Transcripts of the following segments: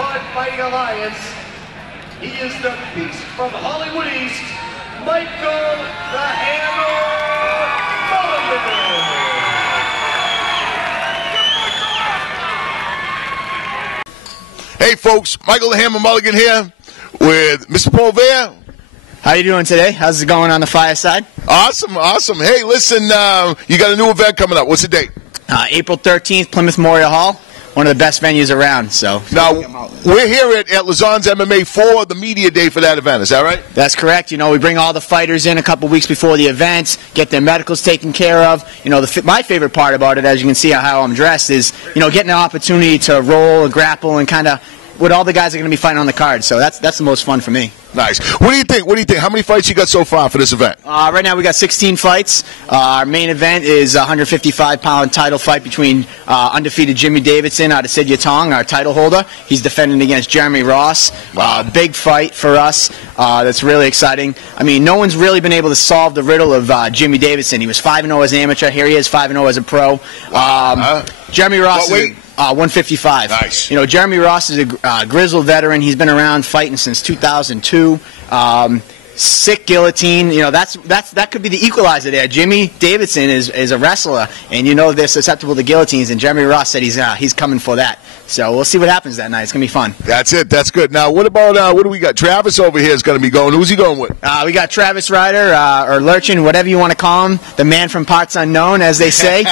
Fighting Alliance. He is the beast from Hollywood East, Michael the Hammer Mulligan. Hey folks, Michael the Hammer Mulligan here with Mr. Polvere. How you doing today? How's it going on the Fireside? Awesome, awesome. Hey, listen, you got a new event coming up. What's the date? April 13th, Plymouth Memorial Hall. One of the best venues around. So now we're here at Lauzon's MMA for the media day for that event. Is that right? That's correct. You know, we bring all the fighters in a couple weeks before the event, get their medicals taken care of. You know, my favorite part about it, as you can see how I'm dressed, is getting an opportunity to roll and grapple and kind of what all the guys are going to be fighting on the card. So that's the most fun for me. Nice. What do you think? What do you think? How many fights you got so far for this event? Right now we got 16 fights. Our main event is a 155-pound title fight between undefeated Jimmy Davidson out of Sid Yatong, our title holder. He's defending against Jeremy Ross. Wow. Big fight for us. That's really exciting. I mean, no one's really been able to solve the riddle of Jimmy Davidson. He was 5-0 as an amateur. Here he is 5-0 as a pro. Jeremy Ross. What weight? 155. Nice. You know, Jeremy Ross is a grizzled veteran. He's been around fighting since 2002. Sick guillotine. You know, that could be the equalizer there. Jimmy Davidson is a wrestler, and they're susceptible to guillotines. And Jeremy Ross said he's coming for that. So we'll see what happens that night. It's gonna be fun. That's it. That's good. Now, what about what do we got? Travis over here is going to be going. Who's he going with? We got Travis Ryder or Lerchen, whatever you want to call him, the man from parts unknown, as they say.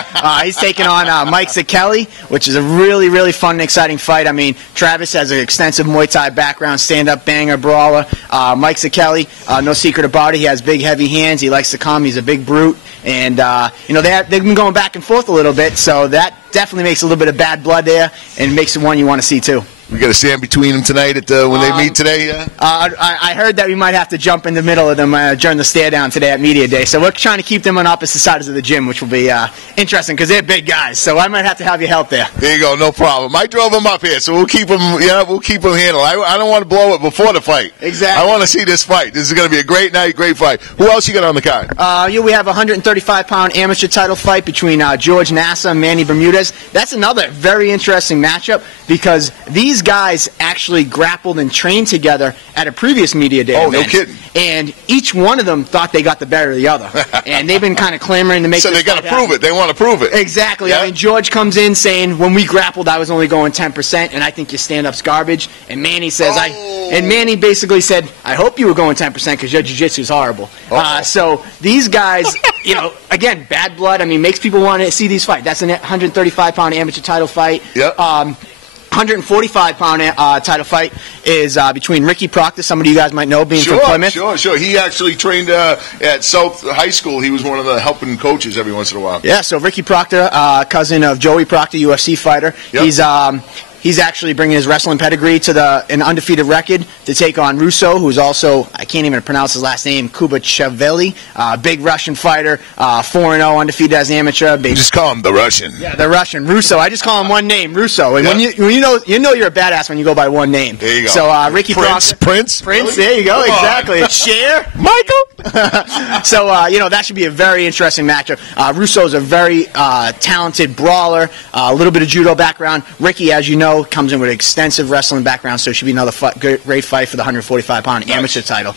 He's taking on Mike Zakelli, which is a really, really fun and exciting fight. I mean, Travis has an extensive Muay Thai background, stand-up banger, brawler. Mike Zakelli, no secret about it. He has big, heavy hands. He likes to come. He's a big brute. And, they've been going back and forth a little bit, so that definitely makes a little bit of bad blood there and makes it one you want to see, too. We got to stand between them tonight when they meet today, yeah? I heard that we might have to jump in the middle of them during the stare down today at Media Day. So we're trying to keep them on opposite sides of the gym, which will be interesting because they're big guys. So I might have to have your help there. There you go, no problem. I drove them up here, so we'll keep them. Yeah, we'll keep them handled. I don't want to blow it before the fight. Exactly. I want to see this fight. This is going to be a great night, great fight. Who else you got on the card? We have a 135-pound amateur title fight between George Nassa and Manny Bermudez. That's another very interesting matchup because these guys actually grappled and trained together at a previous Media Day event. No kidding. And each one of them thought they got the better of the other. And they've been kind of clamoring to make so this they got to happen. prove it. They want to prove it. Exactly. Yeah? I mean, George comes in saying, when we grappled, I was only going 10%, and I think your stand-up's garbage. And Manny says, and Manny basically said, I hope you were going 10% because your jiu-jitsu is horrible. So these guys, again, bad blood. I mean, makes people want to see these fights. That's a 135-pound amateur title fight. Yep. 145-pound title fight is between Ricky Proctor, somebody you guys might know, being from Plymouth. Sure. He actually trained at South High School. He was one of the helping coaches every once in a while. Yeah, so Ricky Proctor, cousin of Joey Proctor, UFC fighter. Yep. He's actually bringing his wrestling pedigree to an undefeated record to take on Russo, who's also, I can't even pronounce his last name, Kubachavelli, big Russian fighter, 4-0, undefeated as an amateur. Just call him the Russian. Yeah, the Russian, Russo. I just call him one name, Russo. And when you know you're a badass when you go by one name. There you go. So Ricky Prince. Proctor. Prince, really? There you go, exactly. Cher, Michael. So, that should be a very interesting matchup. Russo's a very talented brawler, a little bit of judo background. Ricky, as you know, comes in with an extensive wrestling background, so it should be another great fight for the 145-pound amateur title.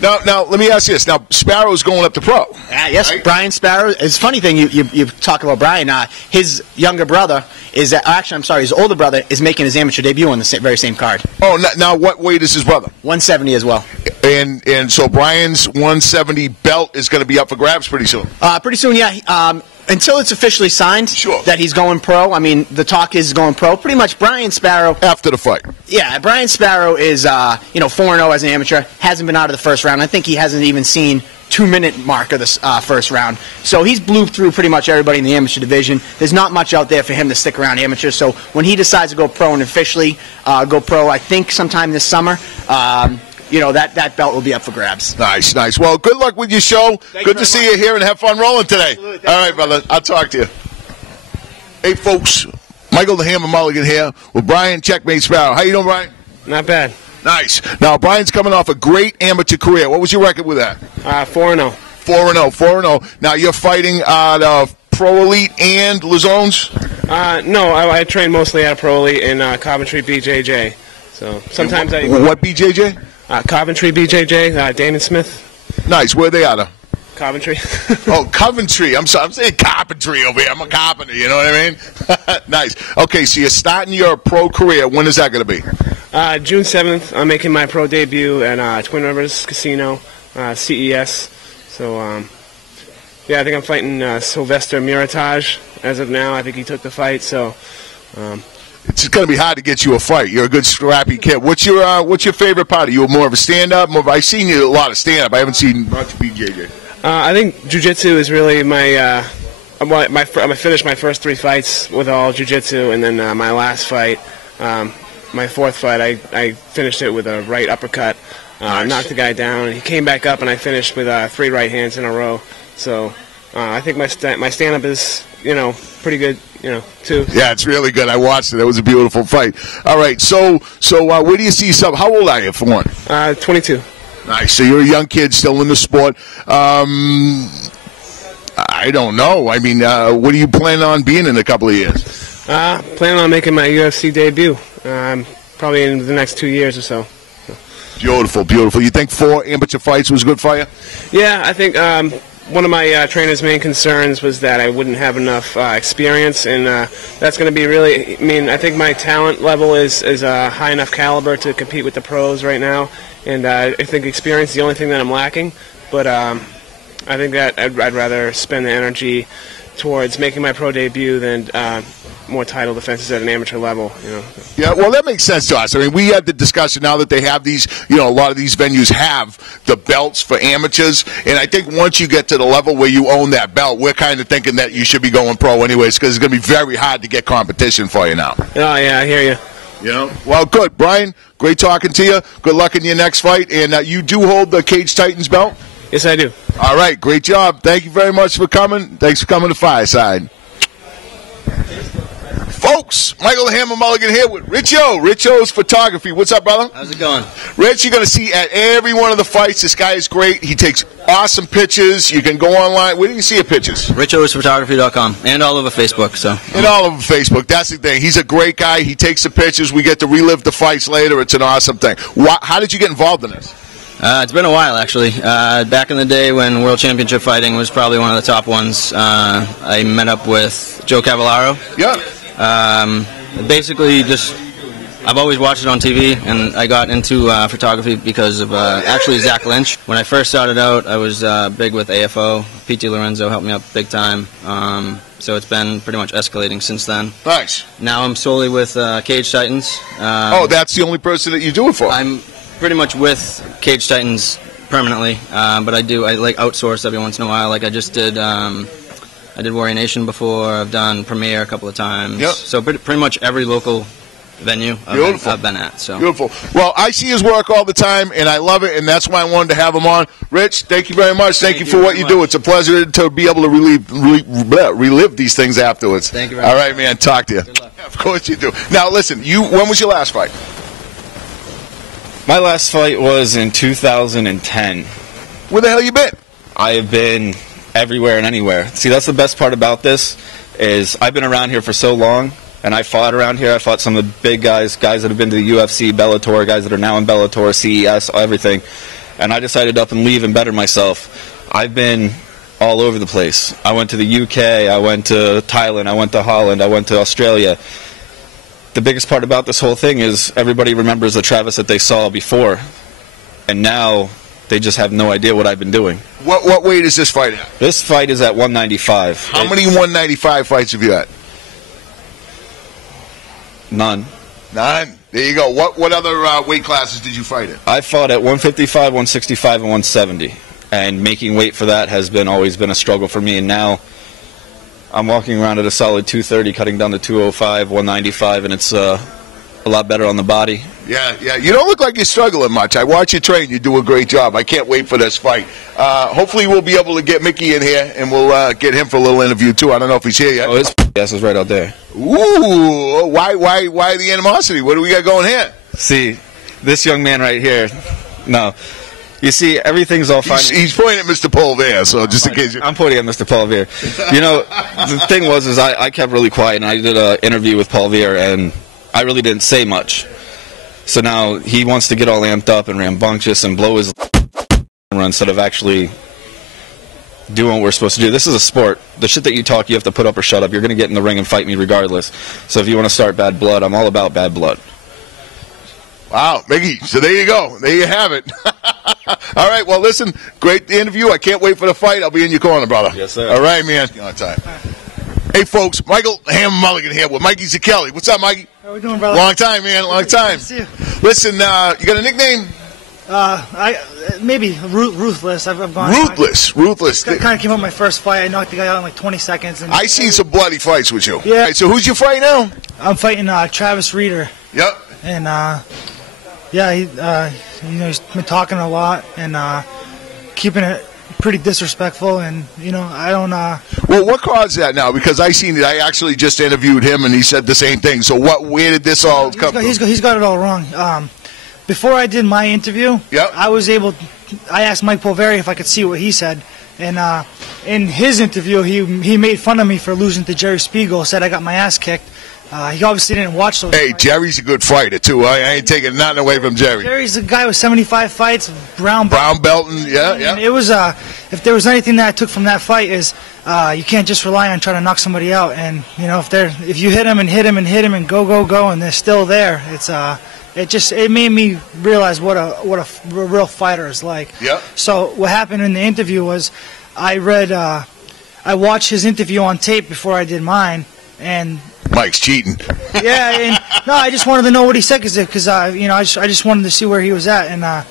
Now, let me ask you this. Now, Sparrow's going up to pro. Yes, right? Brian Sparrow. It's a funny thing you talk about Brian. His younger brother his older brother is making his amateur debut on the very same card. Oh, now what weight is his brother? 170 as well. And so Brian's 170 belt is going to be up for grabs pretty soon. Pretty soon, yeah. Until it's officially signed that he's going pro. I mean, the talk is going pro. Pretty much Brian Sparrow. After the fight. Yeah, Brian Sparrow is 4-0 as an amateur. Hasn't been out of the first round. I think he hasn't even seen 2-minute mark of the first round. So he's blew through pretty much everybody in the amateur division. There's not much out there for him to stick around amateur. So when he decides to go pro and officially go pro, I think sometime this summer, that belt will be up for grabs. Nice. Well, good luck with your show. Good to see you here and have fun rolling today. Absolutely. All right, brother. I'll talk to you. Hey, folks. Michael the Hammer Mulligan here with Brian Checkmate Sparrow. How you doing, Brian? Not bad. Nice. Now, Brian's coming off a great amateur career. What was your record with that? 4-0. 4-0. Now, you're fighting at Pro Elite and Lauzon's? No, I train mostly at Pro Elite in Coventry, BJJ. So sometimes What BJJ? Coventry BJJ, Damon Smith. Nice. Where are they out of? Coventry. Oh, Coventry. I'm sorry. I'm saying carpentry over here. I'm a carpenter. You know what I mean? Nice. Okay, so you're starting your pro career. When is that going to be? June 7th, I'm making my pro debut at Twin Rivers Casino, CES. So, yeah, I think I'm fighting Sylvester Miratage as of now. I think he took the fight, so... It's going to be hard to get you a fight. You're a good, scrappy kid. What's your favorite part? Are you more of a stand-up? I've seen you a lot of stand-up. I haven't seen much BJJ. I think jiu-jitsu is really my... I finished my first 3 fights with all jiu-jitsu, and then my last fight, my 4th fight, I finished it with a right uppercut. Nice. Knocked the guy down, and he came back up, and I finished with 3 right hands in a row. So I think my stand-up is, pretty good, too. Yeah, it's really good. I watched it. It was a beautiful fight. All right, so where do you see yourself? How old are you, for one? 22. Nice. So you're a young kid still in the sport. I don't know. I mean, what are you planning on being in a couple of years? Planning on making my UFC debut, probably in the next 2 years or so. Beautiful, beautiful. You think 4 amateur fights was good for you? Yeah, I think one of my trainer's main concerns was that I wouldn't have enough experience, and that's going to be really, I think my talent level is high enough caliber to compete with the pros right now, and I think experience is the only thing that I'm lacking, but I think that I'd rather spend the energy towards making my pro debut than more title defenses at an amateur level. Yeah, well, that makes sense to us. I mean, we had the discussion now that they have these, a lot of these venues have the belts for amateurs, and I think once you get to the level where you own that belt, we're kind of thinking that you should be going pro anyways, because it's going to be very hard to get competition for you now. Oh, yeah, I hear you. Well, good. Brian, great talking to you. Good luck in your next fight, and you do hold the Cage Titans belt? Yes, I do. All right, great job. Thank you very much for coming. Thanks for coming to Fireside. Folks, Michael the Hammer Mulligan here with Richo's Photography. What's up, brother? How's it going? Rich, you're going to see at every one of the fights. This guy is great. He takes awesome pictures. You can go online. Where do you see your pictures? RichosPhotography.com and all over Facebook. And all over Facebook. That's the thing. He's a great guy. He takes the pictures. We get to relive the fights later. It's an awesome thing. How did you get involved in this? It's been a while, actually. Back in the day when World Championship fighting was probably one of the top ones, I met up with Joe Cavallaro. Yeah. Basically, I've always watched it on TV, and I got into photography because of actually Zach Lynch. When I first started out, I was big with AFO. P.T. Lorenzo helped me out big time. So it's been pretty much escalating since then. Nice. Now I'm solely with Cage Titans. That's the only person that you do it for? I'm pretty much with Cage Titans permanently, but I like outsource every once in a while. Like I just did, I did Warrior Nation before. I've done Premiere a couple of times. Yep. So pretty much every local venue I've been at. So beautiful. Well, I see his work all the time, and I love it, and that's why I wanted to have him on. Rich, thank you very much. Thank you for what you do. It's a pleasure to be able to relive these things afterwards. Thank you very much. All right, man. Talk to you. Good luck. Of course you do. Now, listen. When was your last fight? My last fight was in 2010. Where the hell you been? I have been everywhere and anywhere. See, that's the best part about this, is I've been around here for so long, and I fought around here. I fought some of the big guys that have been to the UFC, Bellator, guys that are now in Bellator, CES, everything. And I decided to up and leave and better myself. I've been all over the place. I went to the UK, I went to Thailand, I went to Holland, I went to Australia. The biggest part about this whole thing is everybody remembers the Travis that they saw before, and now they just have no idea what I've been doing. What weight is this fight at? This fight is at 195. How many 195 fights have you had? None. None. There you go. What other weight classes did you fight in? I fought at 155, 165, and 170, and making weight for that has always been a struggle for me, and now I'm walking around at a solid 230, cutting down to 205, 195, and it's a lot better on the body. Yeah. You don't look like you're struggling much. I watch you train. You do a great job. I can't wait for this fight. Hopefully we'll be able to get Mickey in here, and we'll get him for a little interview, too. I don't know if he's here yet. Oh, his ass is right out there. Ooh. Why the animosity? What do we got going here? See, this young man right here, no. You see, everything's all fine. He's pointing at Mr. Polvere, so just in case I'm pointing at Mr. Polvere. The thing was I kept really quiet, and I did an interview with Polvere, and I really didn't say much. So now he wants to get all amped up and rambunctious and blow his run instead of actually doing what we're supposed to do. This is a sport. The shit that you talk, you have to put up or shut up. You're going to get in the ring and fight me regardless. So if you want to start bad blood, I'm all about bad blood. Wow, Miggy. So there you go. There you have it. All right, well, listen, great interview. I can't wait for the fight. I'll be in your corner, brother. Yes, sir. All right, man. On time. Hey, folks, Michael Mulligan here with Mikey Zucchelli. What's up, Mikey? How we doing, brother? Long time, man. Long time. Nice to see you. Listen, you got a nickname? Maybe Ruthless. I've gone. Ruthless. Kind of came up my first fight. I knocked the guy out in like 20 seconds. And I seen some bloody fights with you. Yeah. All right, so who's your fight now? I'm fighting Travis Reeder. Yep. And yeah, he's been talking a lot and keeping it pretty disrespectful. And I don't. Well, what caused that now? Because I seen it. I actually just interviewed him, and he said the same thing. So where did this all come from? He's got it all wrong. Before I did my interview, yep. I asked Mike Polvere if I could see what he said, and in his interview, he made fun of me for losing to Jerry Spiegel. Said I got my ass kicked. He obviously didn't watch those. Hey, Jerry's a good fighter too. I ain't taking nothing away from Jerry. Jerry's a guy with 75 fights, brown belt, and yeah. And it was if there was anything that I took from that fight is you can't just rely on trying to knock somebody out. And if you hit him and go and they're still there, it made me realize what a real fighter is like. Yeah. So what happened in the interview was I watched his interview on tape before I did mine, and Mike's cheating. Yeah, and no, I just wanted to know what he said because I just wanted to see where he was at, and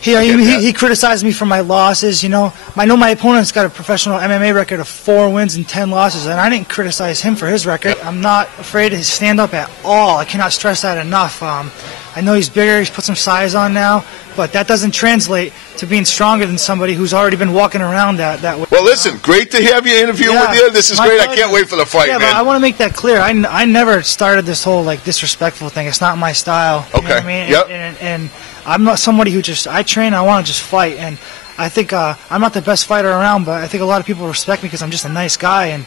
he criticized me for my losses. I know my opponent's got a professional MMA record of 4 wins and 10 losses, and I didn't criticize him for his record. I'm not afraid to stand up at all. I cannot stress that enough. I know he's bigger, he's put some size on now, but that doesn't translate to being stronger than somebody who's already been walking around that way. Well, listen, great to have you interview with you. This is great. Pleasure. I can't wait for the fight, man. But I want to make that clear. I never started this whole disrespectful thing. It's not my style. Okay. You know what I mean? Yep. And I'm not somebody who I train. I want to just fight. And I think I'm not the best fighter around, but I think a lot of people respect me because I'm just a nice guy. And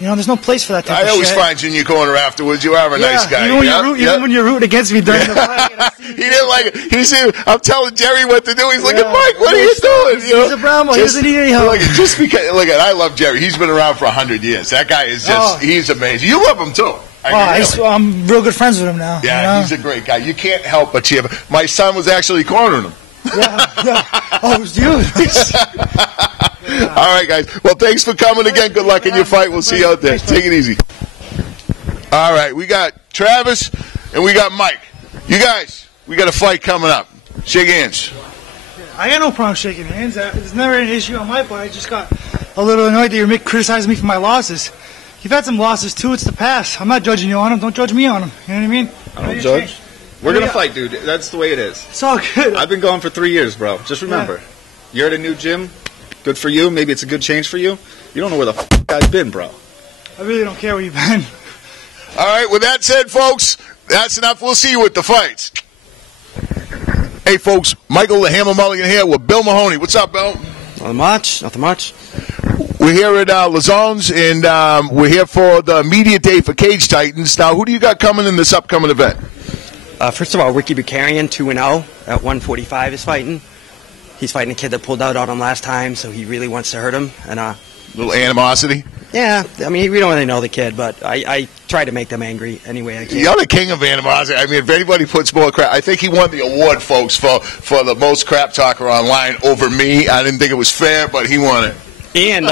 there's no place for that type of shit. I always find you in your corner afterwards. You are a nice guy. Even when you're rooting against me during the fight. He didn't like it. He said, I'm telling Jerry what to do. He's like, Mike, what are you doing? He's a brown boy. He doesn't need any help. Just because, I love Jerry. He's been around for 100 years. That guy is he's amazing. You love him, too. I'm real good friends with him now. Yeah, he's a great guy. You can't help but cheer. My son was actually cornering him. Yeah. Oh, it was you. All right, guys. Well, thanks for coming again. Good luck in your fight. We'll see you out there. Take it easy. All right, we got Travis and we got Mike. You guys, we got a fight coming up. Shake hands. I got no problem shaking hands. There's never an issue on my part. I just got a little annoyed that you're criticizing me for my losses. You've had some losses too. It's the past. I'm not judging you on them. Don't judge me on them. You know what I mean? I don't judge. We're going to fight, dude. That's the way it is. It's all good. I've been going for 3 years, bro. Just remember, you're at a new gym. Good for you. Maybe it's a good change for you. You don't know where the I've been, bro. I really don't care where you've been. All right, with that said, folks, that's enough. We'll see you at the fights. Hey, folks, Michael the Hammer Mulligan here with Bill Mahoney. What's up, Bill? Nothing much. We're here at Lauzon's, and we're here for the media day for Cage Titans. Now, who do you got coming in this upcoming event? First of all, Ricky Bucharian, 2-0 at 145 is fighting. He's fighting a kid that pulled out on him last time, so he really wants to hurt him. And a little animosity? Yeah, I mean, we don't really know the kid, but I try to make them angry any way I can. You're the king of animosity. I mean, if anybody puts more crap, I think he won the award, folks, for the most crap talker online over me. I didn't think it was fair, but he won it. And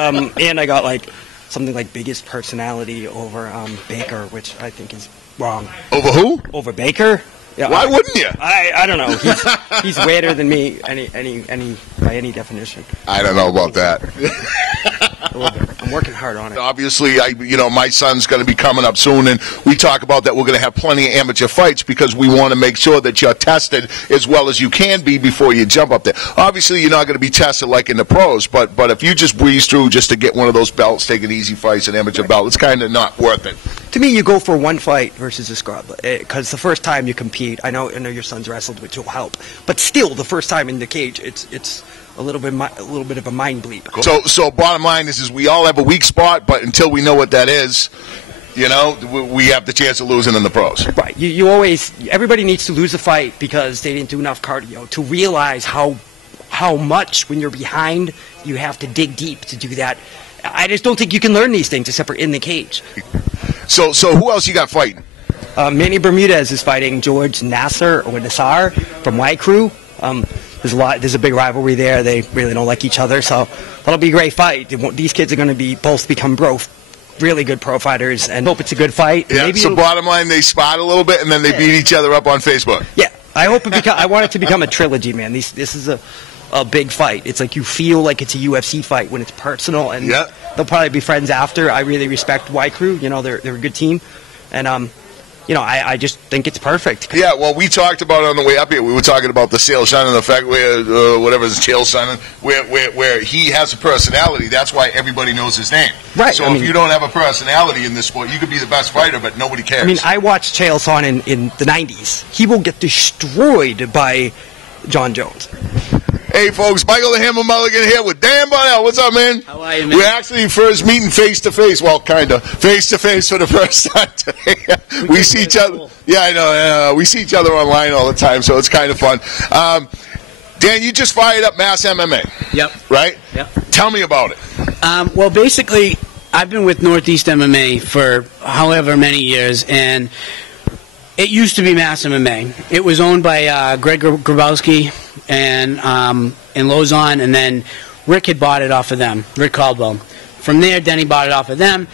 I got something like biggest personality over Baker, which I think is wrong. Over who? Over Baker. Yeah, why wouldn't you? I don't know. He's weirder than me, by any definition. I don't know about that. I'm working hard on it. Obviously, my son's going to be coming up soon, and we talk about that. We're going to have plenty of amateur fights because we want to make sure that you're tested as well as you can be before you jump up there. Obviously, you're not going to be tested like in the pros, but if you just breeze through just to get one of those belts, take an easy fights, an amateur belt, it's kind of not worth it. To me, you go for one fight versus a scrub, because the first time you compete, I know your son's wrestled, which will help, but still, the first time in the cage, it's a little bit of a mind bleep. So bottom line is we all have a weak spot, but until we know what that is, you know, we have the chance of losing in the pros. Right. You always, everybody needs to lose a fight because they didn't do enough cardio to realize how much when you're behind you have to dig deep to do that. I just don't think you can learn these things except for in the cage. So who else you got fighting? Manny Bermudez is fighting George Nassar from Y Crew. There's a big rivalry there. They really don't like each other, so that'll be a great fight. These kids are going to be both become really good pro fighters, and hope it's a good fight. Yeah. Maybe So bottom line, they spot a little bit, and then they beat each other up on Facebook. Yeah, I hope I want it to become a trilogy, man. This is a big fight. It's like you feel like it's a UFC fight when it's personal, and they'll probably be friends after. I really respect Y Crew. You know, they're a good team, and you know, I just think it's perfect. Yeah, well, we talked about it on the way up here. We were talking about the Chael Sonnen effect, where whatever's Chael Sonnen, where he has a personality. That's why everybody knows his name. Right. So if you don't have a personality in this sport, you could be the best fighter, but nobody cares. I mean, I watched Chael Sonnen in the 90s. He will get destroyed by John Jones. Hey, folks, Michael the Hammer Mulligan here with Dan Bonnell. What's up, man? How are you, man? We're actually first meeting face-to-face. Well, kind of. Face-to-face for the first time today. We see each other. Cool. Yeah, I know. We see each other online all the time, so it's kind of fun. Dan, you just fired up Mass MMA. Yep. Right? Yep. Tell me about it. Well, basically, I've been with Northeast MMA for however many years, and it used to be Mass MMA. It was owned by Greg Grabowski and Lauzon, and then Rick had bought it off of them, Rick Caldwell. From there, Denny bought it off of them.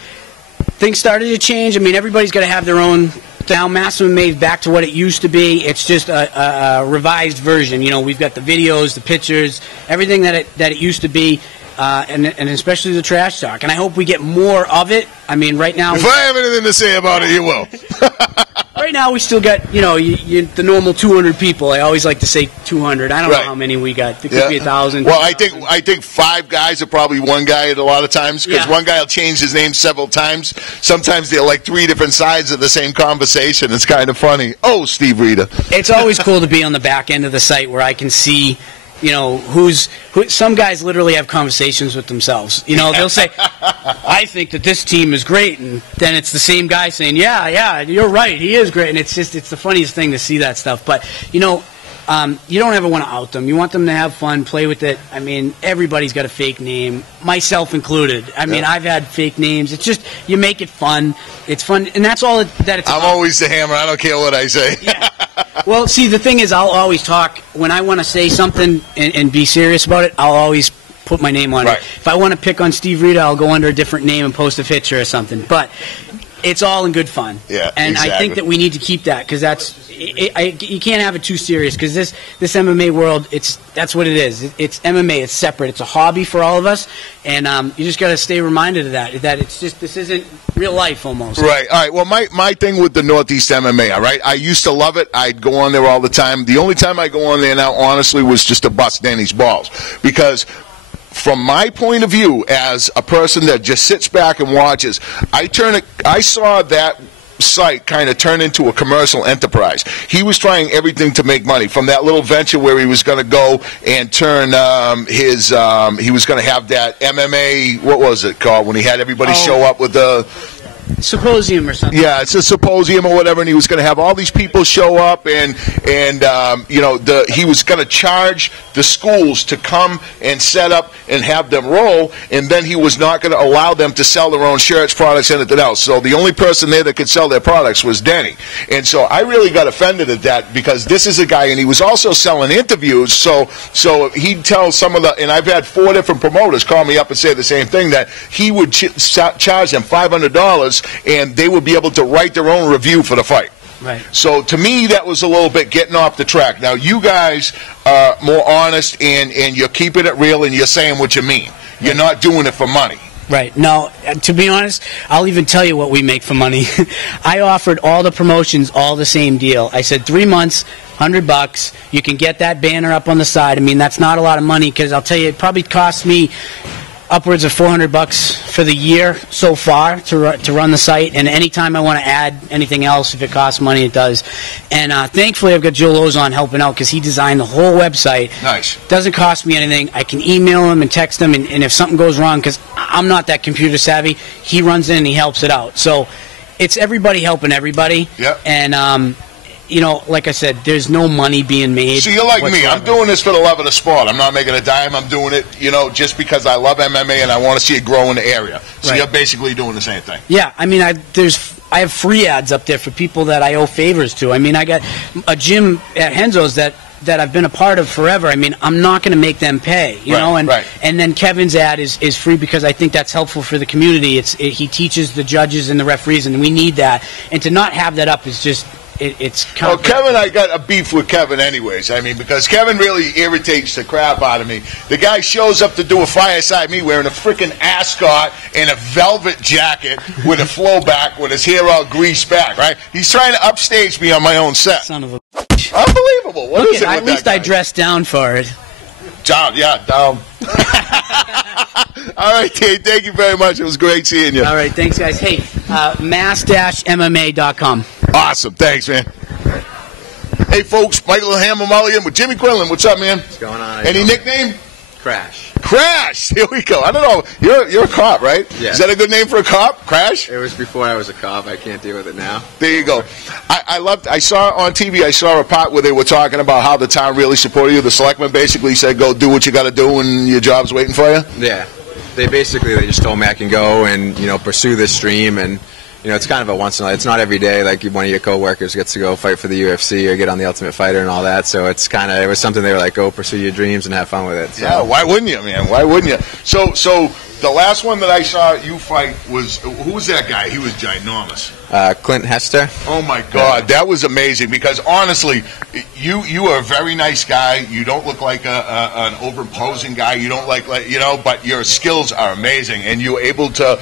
Things started to change. I mean, everybody's got to have their own. Now, Mass MMA is back to what it used to be. It's just a revised version. You know, we've got the videos, the pictures, everything that it used to be. And especially the trash talk. And I hope we get more of it. I mean, right now... If I have anything to say about it, you will. Right now, we still got, you know, the normal 200 people. I always like to say 200. I don't know how many we got. It could be 1,000. Well, I think 5 guys are probably one guy at a lot of times, because one guy will change his name several times. Sometimes they're like 3 different sides of the same conversation. It's kind of funny. Oh, Steve Rita. It's always cool to be on the back end of the site where I can see... You know, some guys literally have conversations with themselves. You know, they'll say, I think that this team is great, and then it's the same guy saying, yeah, you're right, he is great. And it's the funniest thing to see that stuff. But, you know, you don't ever want to out them. You want them to have fun, play with it. I mean, everybody's got a fake name, myself included. I mean, I've had fake names. It's just, you make it fun. It's fun, and that's all that it's about. I'm always the hammer. I don't care what I say. Yeah. Well, see, the thing is, I'll always talk. When I want to say something and be serious about it, I'll always put my name on it. If I want to pick on Steve Rita, I'll go under a different name and post a picture or something. But it's all in good fun. Yeah, and I think that we need to keep that, because you can't have it too serious, because this MMA world, that's what it is. It's MMA. It's separate. It's a hobby for all of us, and you just got to stay reminded of that it's just, this isn't real life almost. Right. All right. Well, my thing with the Northeast MMA, all right, I used to love it. I'd go on there all the time. The only time I go on there now, honestly, was just to bust Danny's balls, because from my point of view as a person that just sits back and watches, I saw that site kind of turn into a commercial enterprise. He was trying everything to make money, from that little venture where he was going to go and turn he was going to have that MMA, what was it called, when he had everybody show up with the symposium or something. Yeah, it's a symposium or whatever, and he was going to have all these people show up, and you know, he was going to charge the schools to come and set up and have them roll, and then he was not going to allow them to sell their own shirts, products, anything else. So the only person there that could sell their products was Denny. And so I really got offended at that, because this is a guy, and he was also selling interviews, so he'd tell some of the, and I've had 4 different promoters call me up and say the same thing, that he would charge them $500, and they would be able to write their own review for the fight. Right. So to me, that was a little bit getting off the track. Now, you guys are more honest, and you're keeping it real, and you're saying what you mean. You're not doing it for money. Right. No, to be honest, I'll even tell you what we make for money. I offered all the promotions all the same deal. I said 3 months, $100. You can get that banner up on the side. I mean, that's not a lot of money, because I'll tell you, it probably cost me upwards of $400 for the year so far to run the site, and anytime I want to add anything else, if it costs money, it does. And thankfully, I've got Joe Lauzon helping out, because he designed the whole website. Nice. Doesn't cost me anything. I can email him and text him, and if something goes wrong, because I'm not that computer savvy, he runs in and he helps it out. So it's everybody helping everybody. Yep. And you know, like I said, there's no money being made. So you're like whatsoever. me. I'm doing this for the love of the sport. I'm not making a dime. I'm doing it, you know, just because I love MMA and I want to see it grow in the area. So you're basically doing the same thing. Yeah, I mean, I have free ads up there for people that I owe favors to. I mean, I got a gym at Henzo's that I've been a part of forever. I mean, I'm not going to make them pay, you know. And then Kevin's ad is free because I think that's helpful for the community. He teaches the judges and the referees, and we need that. And to not have that up is just. It's kind of Kevin, I got a beef with Kevin anyways. I mean, because Kevin really irritates the crap out of me. The guy shows up to do a Fireside me wearing a freaking ascot and a velvet jacket with a flow back with his hair all greased back, right? He's trying to upstage me on my own set. Son of a Unbelievable. What is it with at least that guy? I dressed down for it. Down, yeah, down. All right, Dave, thank you very much. It was great seeing you. All right, thanks, guys. Hey, mass-mma.com. Awesome. Thanks, man. Hey, folks, Michael Hammer Mulligan with Jimmy Quinlan. What's up, man? What's going on? Any nickname? Crash. Crash. Here we go. I don't know. You're a cop, right? Yeah. Is that a good name for a cop? Crash? It was before I was a cop. I can't deal with it now. There you go. I saw on TV, I saw a part where they were talking about how the town really supported you. The selectman basically said, go do what you got to do and your job's waiting for you. Yeah. They just told me I can go and, you know, pursue this dream. And, you know, it's kind of a once in a life. It's not every day like one of your coworkers gets to go fight for the UFC or get on the Ultimate Fighter and all that. So it was something they were like, go pursue your dreams and have fun with it. So. Yeah, why wouldn't you, man? Why wouldn't you? So the last one that I saw you fight was, who was that guy? He was ginormous. Clint Hester. Oh my God, that was amazing. Because honestly, you are a very nice guy. You don't look like an overposing guy. You don't like you know, but your skills are amazing, and you're able to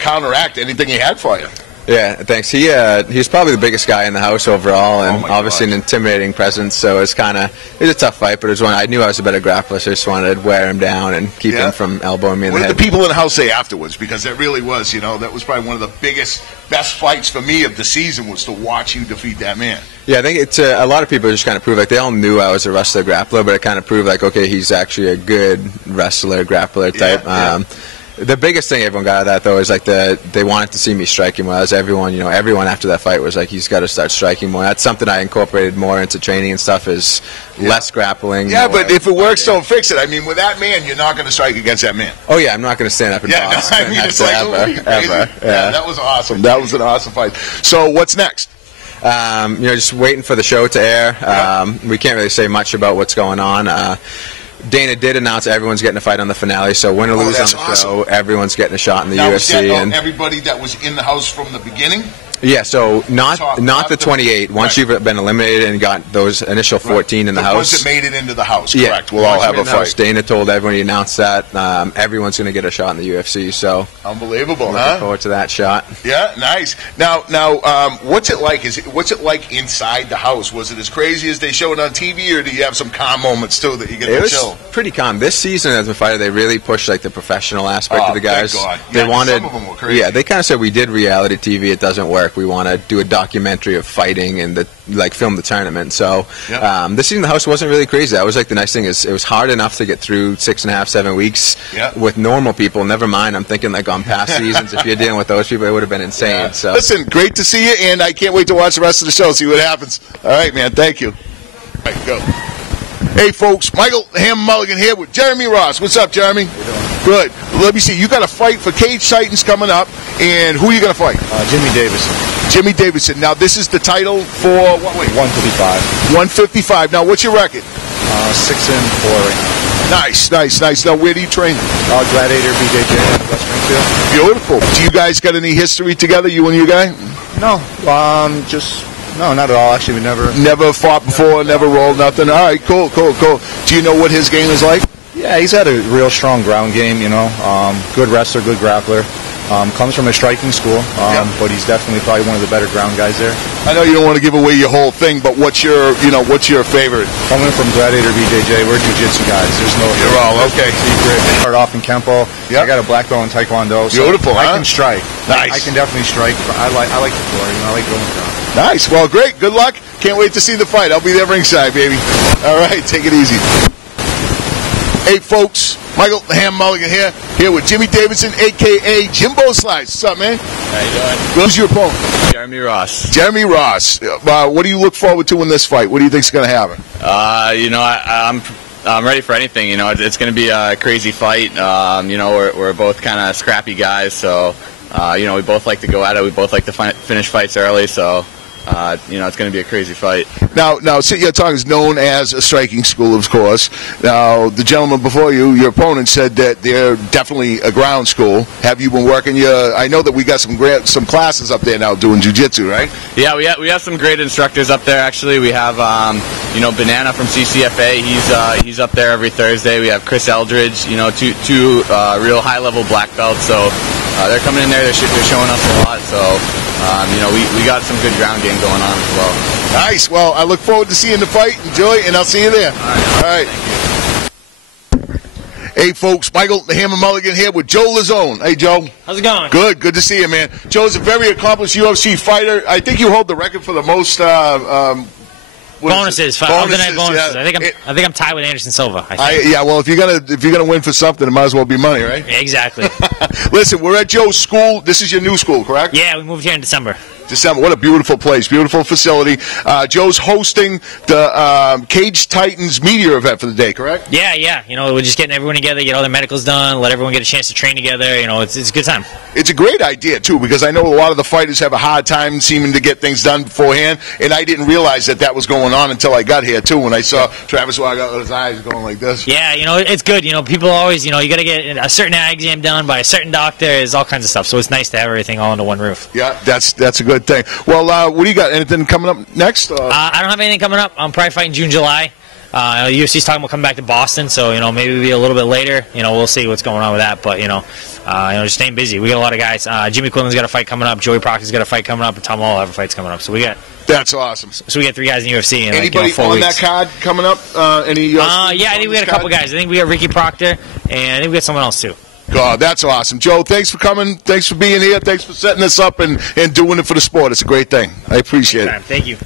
counteract anything he had for you. Yeah, thanks. He's probably the biggest guy in the house overall, and obviously an intimidating presence. So it was a tough fight, but it was one I knew I was a better grappler, so I just wanted to wear him down and keep him from elbowing me in the head. What did the people in the house say afterwards? Because that really was, you know, that was probably one of the best fights for me of the season was to watch you defeat that man. Yeah, I think it's a lot of people just kind of prove like they all knew I was a wrestler grappler, but it kind of proved like okay, he's actually a good wrestler grappler type. The biggest thing everyone got out of that, though, is like they wanted to see me striking more. As everyone after that fight was like, he's got to start striking more. That's something I incorporated more into training and stuff is less grappling. Yeah, but if it works, don't fix it. I mean, with that man, you're not going to strike against that man. Oh, yeah, I'm not going to stand up and box. No, I mean, it's like, ever. Yeah, that was awesome. That was an awesome fight. So what's next? Just waiting for the show to air. We can't really say much about what's going on. Dana did announce everyone's getting a fight on the finale, so win or lose on the show, everyone's getting a shot in the UFC. And everybody that was in the house from the beginning? Yeah, so not the 28. Once you've been eliminated and got those initial 14 in the house. Ones that made it into the house, correct. We'll all have a fight. Dana told everyone, he announced that. Everyone's going to get a shot in the UFC, so. Unbelievable, looking forward to that shot. Yeah, nice. Now, what's it like? What's it like inside the house? Was it as crazy as they showed on TV, or do you have some calm moments, too, that you get to chill? It was pretty calm. This season as a fighter, they really pushed like the professional aspect of the guys. Thank God. They wanted, some of them were crazy. Yeah, they kind of said, we did reality TV, it doesn't work. We want to do a documentary of fighting and film the tournament. So this season the house wasn't really crazy. That was like the nice thing is it was hard enough to get through 6.5, 7 weeks with normal people. Never mind, I'm thinking like on past seasons, if you're dealing with those people, it would have been insane. Yeah. So listen, great to see you, and I can't wait to watch the rest of the show, see what happens. All right, man, thank you. All right, go. Hey, folks, Michael Hammer Mulligan here with Jeremy Ross. What's up, Jeremy? Good. Let me see. You got a fight for Cage Titans coming up, and who are you going to fight? Jimmy Davidson. Jimmy Davidson. Now, this is the title for what weight? 155. 155. Now, what's your record? 6-4 right now. Nice. Now, where do you train? Gladiator, BJJ, West Springfield. Beautiful. Do you guys got any history together, you and your guy? No. No, not at all. Actually, we never fought before, never rolled, nothing. All right, cool. Do you know what his game is like? Yeah, he's had a real strong ground game, you know. Good wrestler, good grappler. Comes from a striking school, but he's definitely probably one of the better ground guys there. I know you don't want to give away your whole thing, but what's your favorite? Coming from Gladiator, BJJ, we're jiu-jitsu guys. You're all okay. Secret. They start off in Kempo. I got a black belt in Taekwondo. So beautiful, I can strike. Nice. I can definitely strike. But I like the floor. You know, I like going down. Nice. Well, great. Good luck. Can't wait to see the fight. I'll be there ringside, baby. All right, take it easy. Hey, folks. Michael the Ham Mulligan here with Jimmy Davidson, a.k.a. Jimbo Slice. What's up, man? How you doing? Who's your opponent? Jeremy Ross. Jeremy Ross. What do you look forward to in this fight? What do you think's going to happen? I'm ready for anything. You know, it's going to be a crazy fight. You know, we're both kind of scrappy guys, so you know, we both like to go at it. We both like to finish fights early, so. You know, it's going to be a crazy fight. Now, Sit Your Tongue is known as a striking school, of course. Now, the gentleman before you, your opponent, said that they're definitely a ground school. Have you been working I know that we got some classes up there now doing jiu-jitsu, right? Yeah, we have some great instructors up there, actually. We have, you know, Banana from CCFA. He's up there every Thursday. We have Chris Eldridge, you know, two real high-level black belts. So they're coming in there. They're showing us a lot. So, you know, we got some good ground game going on as well. Nice. Well, I look forward to seeing the fight. Enjoy, and I'll see you there. All right. Hey, folks, Michael the Hammer Mulligan here with Joe Lauzon. Hey, Joe. How's it going? Good to see you, man. Joe's a very accomplished UFC fighter. I think you hold the record for the most bonuses. Bonuses. Yeah. I think I'm tied with Anderson Silva. I think. Yeah, well, if you're gonna win for something, it might as well be money, right? Exactly. Listen, we're at Joe's school. This is your new school, correct? Yeah, we moved here in December. What a beautiful place, beautiful facility. Joe's hosting the Cage Titans media event for the day, correct? Yeah. You know, we're just getting everyone together, get all their medicals done, let everyone get a chance to train together. You know, it's a good time. It's a great idea, too, because I know a lot of the fighters have a hard time seeming to get things done beforehand, and I didn't realize that was going on until I got here, too, when I saw Travis Waga with his eyes going like this. Yeah, you know, it's good. You know, people always, you know, you got to get a certain eye exam done by a certain doctor. There's all kinds of stuff, so it's nice to have everything all under one roof. Yeah, that's a good thing. Well, what do you got? Anything coming up next? I don't have anything coming up. I'm probably fighting June, July. UFC's talking about coming back to Boston, so, you know, maybe it'll be a little bit later. You know, we'll see what's going on with that. But, you know, just staying busy. We got a lot of guys. Jimmy Quinlan's got a fight coming up. Joey Proctor's got a fight coming up. And Tom Hall have a fights coming up. So we got. That's awesome. So we got 3 guys in UFC. In Anybody 4 on weeks. that card coming up? Any? Yeah, I think we got a couple guys. I think we got Ricky Proctor, and I think we got someone else too. God, that's awesome. Joe, thanks for coming. Thanks for being here. Thanks for setting us up and doing it for the sport. It's a great thing. I appreciate it. Thank you.